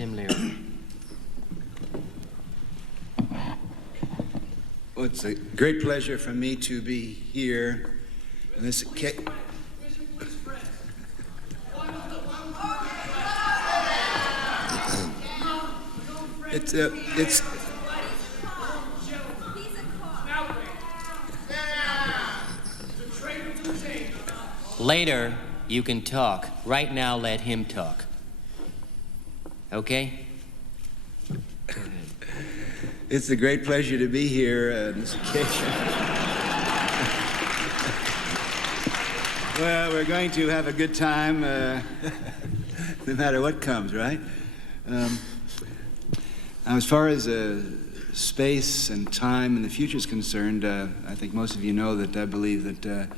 Tim Leary. Well, it's a great pleasure for me to be here on this occasion. It's Later, you can talk. Right now, let him talk. Okay? It's a great pleasure to be here on this occasion. Well, we're going to have a good time, no matter what comes, right? Now, as far as space and time and the future is concerned, I think most of you know that I believe that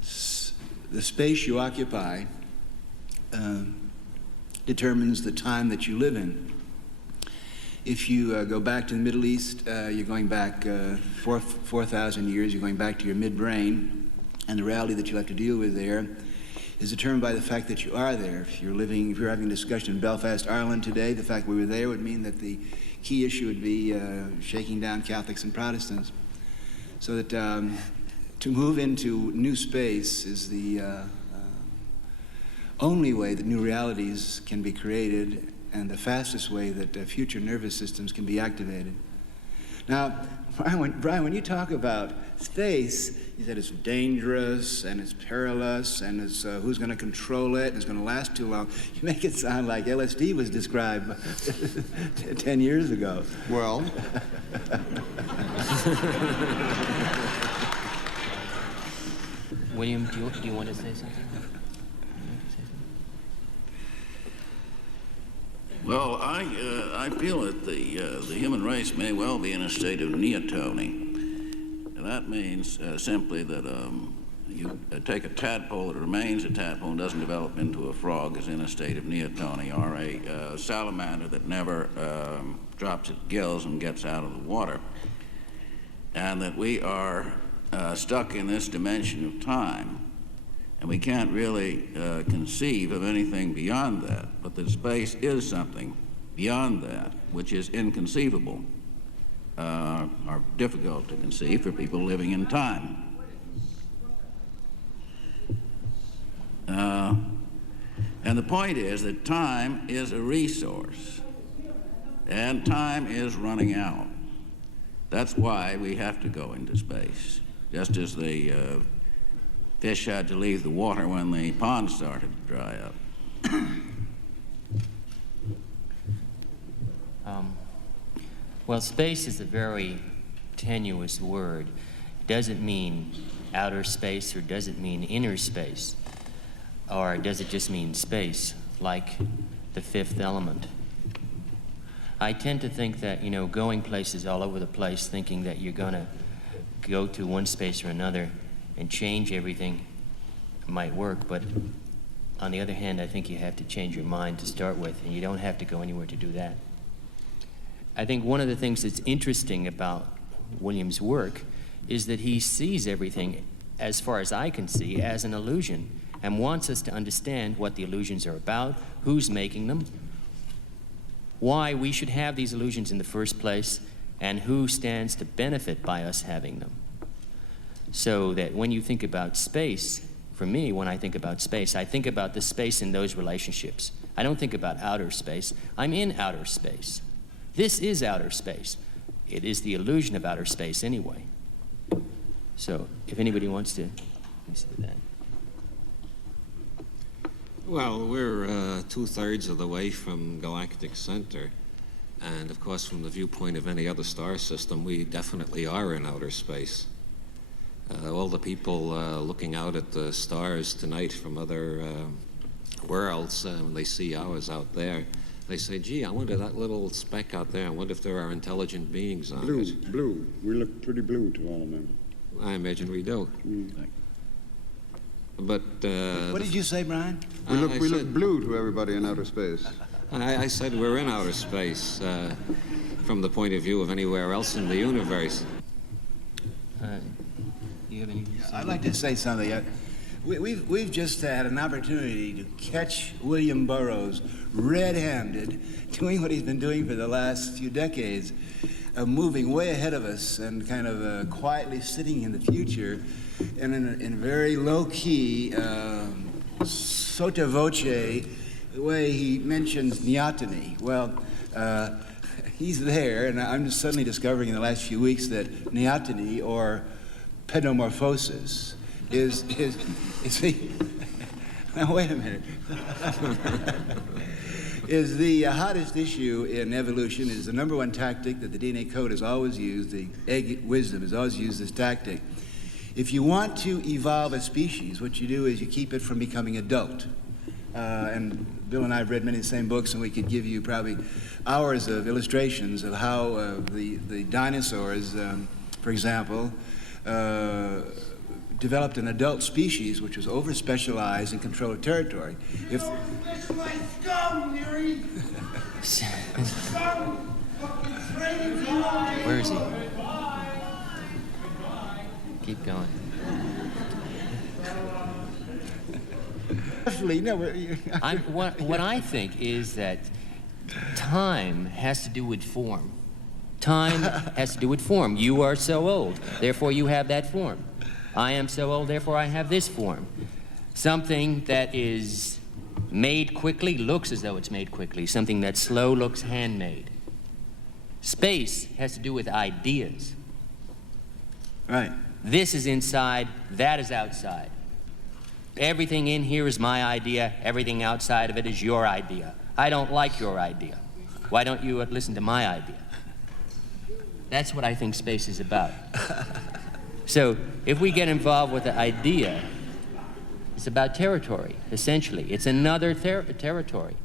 the space you occupy determines the time that you live in. If you go back to the Middle East, you're going back 4,000 years, you're going back to your midbrain, and the reality that you have to deal with there is determined by the fact that you are there. If you're having a discussion in Belfast, Ireland today, the fact we were there would mean that the key issue would be shaking down Catholics and Protestants. So that to move into new space is the only way that new realities can be created and the fastest way that future nervous systems can be activated. Now, Brion, when you talk about space, you said it's dangerous and it's perilous and it's who's going to control it and it's going to last too long. You make it sound like LSD was described 10 years ago. Well. William, do you want to say something? Well, I feel that the human race may well be in a state of neotony. And that means simply that you take a tadpole that remains a tadpole and doesn't develop into a frog is in a state of neotony, or a salamander that never drops its gills and gets out of the water. And that we are stuck in this dimension of time. And we can't really conceive of anything beyond that, but that space is something beyond that, which is inconceivable, or difficult to conceive for people living in time. And the point is that time is a resource, and time is running out. That's why we have to go into space, just as the fish had to leave the water when the pond started to dry up. Well, space is a very tenuous word. Does it mean outer space or does it mean inner space? Or does it just mean space, like the fifth element? I tend to think that, going places all over the place, thinking that you're going to go to one space or another and change everything might work, but on the other hand, I think you have to change your mind to start with, and you don't have to go anywhere to do that. I think one of the things that's interesting about William's work is that he sees everything, as far as I can see, as an illusion, and wants us to understand what the illusions are about, who's making them, why we should have these illusions in the first place, and who stands to benefit by us having them. So that when you think about space, for me, when I think about space, I think about the space in those relationships. I don't think about outer space. I'm in outer space. This is outer space. It is the illusion of outer space anyway. So if anybody wants to say that. Well, we're 2/3 of the way from galactic center. And of course, from the viewpoint of any other star system, we definitely are in outer space. All the people looking out at the stars tonight from other worlds, when they see ours out there, they say, gee, I wonder that little speck out there, I wonder if there are intelligent beings on it. Blue. We look pretty blue to all of them. I imagine we do. But... what did you say, Brion? We look blue to everybody in outer space. I said we're in outer space from the point of view of anywhere else in the universe. Do you have any? I'd like to say something. We've just had an opportunity to catch William Burroughs red-handed doing what he's been doing for the last few decades, moving way ahead of us and kind of quietly sitting in the future, and in a very low-key, sotto voce way he mentions neoteny. Well, he's there, and I'm just suddenly discovering in the last few weeks that neoteny, or pedomorphosis, is the, now wait a minute, is the hottest issue in evolution. It is the number one tactic that the DNA code has always used. The egg wisdom has always used this tactic. If you want to evolve a species, what you do is you keep it from becoming adult. And Bill and I have read many of the same books, and we could give you probably hours of illustrations of how the dinosaurs, for example, developed an adult species which was over-specialized in control of territory. If Over-specialized scum, Leary! Scum! Fucking training guy! Where is he? Keep going. Definitely, no. What I think is that time has to do with form. Time has to do with form. You are so old, therefore you have that form. I am so old, therefore I have this form. Something that is made quickly looks as though it's made quickly. Something that's slow looks handmade. Space has to do with ideas. Right. This is inside, that is outside. Everything in here is my idea, everything outside of it is your idea. I don't like your idea. Why don't you listen to my idea? That's what I think space is about. So if we get involved with the idea, it's about territory, essentially. It's another territory.